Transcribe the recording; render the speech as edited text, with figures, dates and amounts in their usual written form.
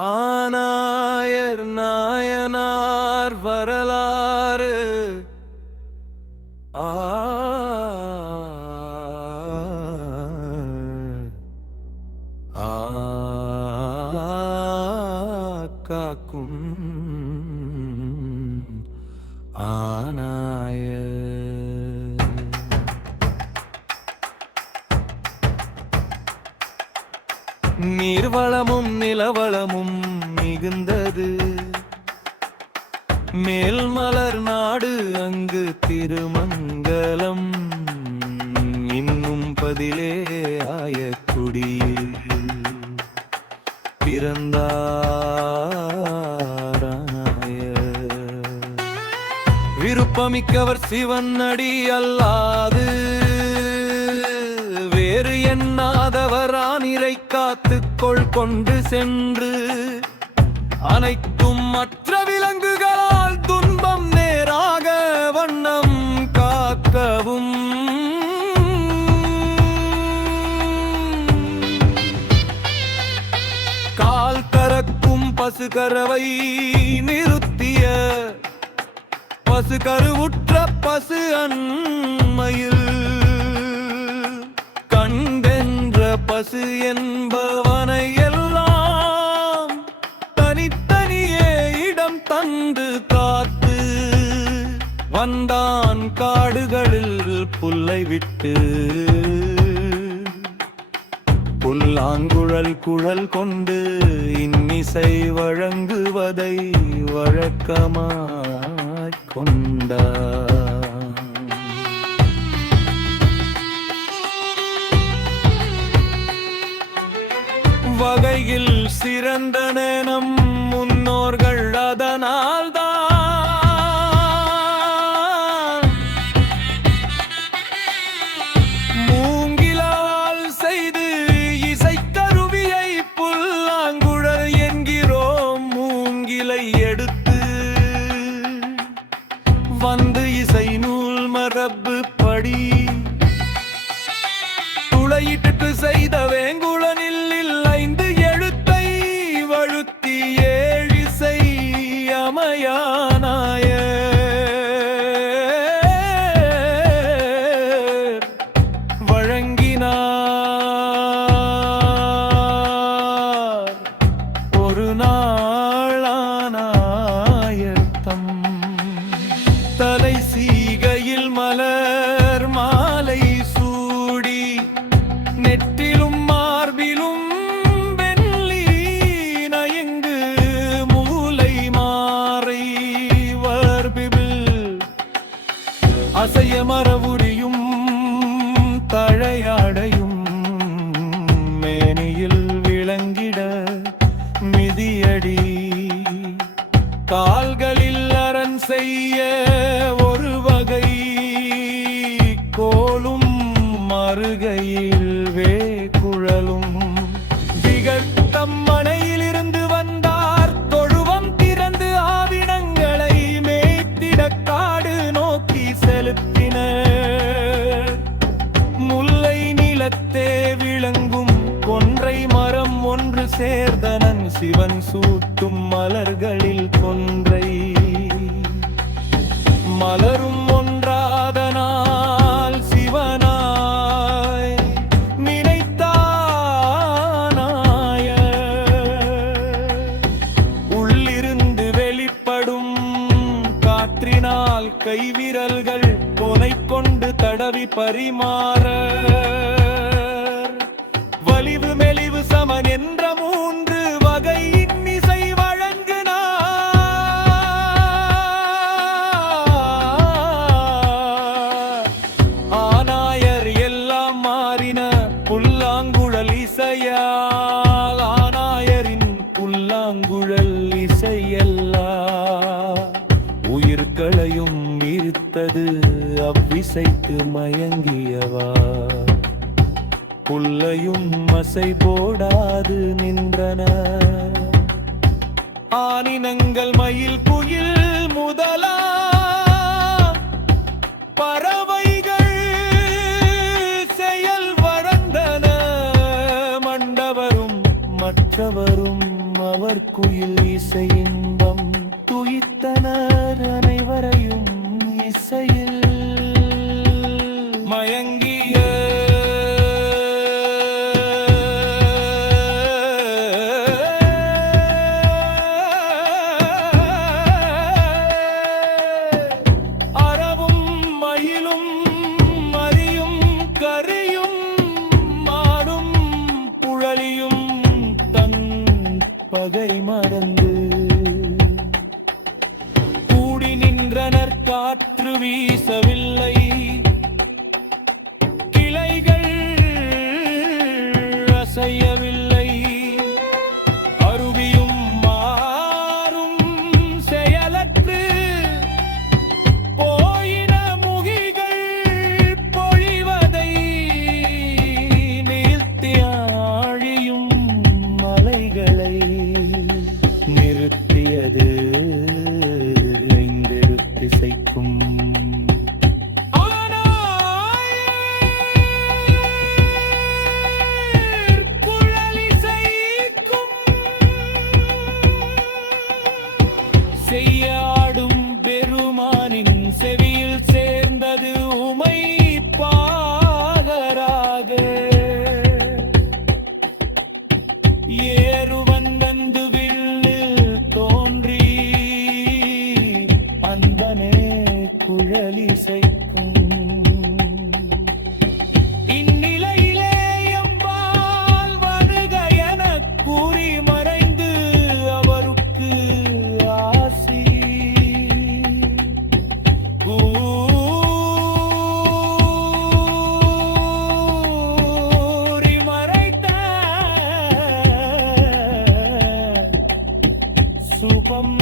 ஆனாயர் நாயனார் வரலாறு காக்கும் ஆனாயர் நீர்வளமும் நிலவளமும் மிகுந்தது மேல்மலர் நாடு அங்கு திருமங்கலம் இன்னும் பதிலே ஆயக்குடியில் பிறந்தாராய விருப்பமிக்கவர் சிவன் அடி அல்லாது வேறு எண்ணாதவர் ஆனிரை காத்துக்கொள் கொண்டு சென்று அனைத்தும் மற்ற விலங்குகளால் துன்பம் நேராக வண்ணம் காக்கவும் கால் கறக்கும் பசுகரவை நிறுத்திய பசு கருவுற்ற பசு அண்மையில் கண்டென்ற பசு என்பவனை எல்லாம் தனித்தனியே இடம் தந்து காத்து வந்தான் காடுகளில் புல்லை விட்டு புல்லாங்குழல் குழல் கொண்டு இன்னிசை வழங்குவதை வழக்கமாய்க் கொண்டார். வகையில் சிறந்தன நம் முன்னோர்கள் அதனால் தான் மூங்கிலால் செய்து இசைக்கருவியை புல்லாங்குழல் என்கிறோம். மூங்கிலை எடுத்து வந்து இசை நூல் மரபு படி துளையிட்டு செய்த வேங்குழனில் வழங்கினார் ஒரு நாளானாயர்த்தம் தலை சீகையில் மலர் மாலை சூடி நெற்றிலும் மார்பிலும் வெள்ளி நயங்கு மூலை மாறை வர்பிபில் அசைய மரவுரியும் தழையாடையும் மேனியில் விளங்கிட மிதியடி கால்களில் அரண் செய்ய ஒரு வகை கோலும் மறுகையில் வேகுழலும் திகழ்த்தம் மனையிலிருந்து வந்தார் தொழுவம் திறந்து ஆவினங்களை மேய்த்திட காடு நோக்கி செலுத்தினர். முல்லை நிலத்தே விளங்கும் கொன்றை மரம் ஒன்று சேர்ந்தனன் சிவன் சூட்டும் மலர்களில் கொன்றை மலரும் ஒன்றாதனால் சிவனாய் நினைத்தானாய உள்ளிருந்து வெளிப்படும் காற்றினால் கைவிரல்கள் கொனை கொண்டு தடவி பரிமாற வலிவு மெலிவு சமன் என்ற மூன்று வகை இன்னிசை வழங்கினார். ஆனாயர் எல்லாம் மாறின புல்லாங்குழல் இசையால் ஆனாயரின் புல்லாங்குழல் இசையல்லா உயிர்களையும் இருத்தது அவ்விசைக்கு மயங்கியவா புல்லையும் மசை போடாது நின்றன. ஆனினங்கள் மயில் குயில் முதலா பறவைகள் செயல் வளர்ந்தன. மண்டவரும் மற்றவரும் அவர் மலர்க்குயில் இசை இன்பம் துயித்தனர் அனைவரையும் இசையில் மயங்கிய அறவும் மயிலும் மறியும் கரியும் மாடும் புழலியும் தன் பகை மறந்து கூடி நின்றனர். காற்று வீசவில்லை, கிளைகள் அசையவில்லை, அருவியும் மாறும் செயலற்று போயின. முகிகள் பொழிவதை நீர்த்தி ஆழியும் மலைகளை நிறுத்தியது திசைக்கும். செய்யாடும் பெருமானின் செவியில் சேர்ந்தது உமை பாகராக. ஏறுவன் வந்து வில்லில் தோன்றி அன்பனே குழலிசைக்கும். இந்நிலையிலே எம்பால் வருக எனக் கூறி மறைந்து அவருக்கு ஆசி கூறி மறைத்த சுபம்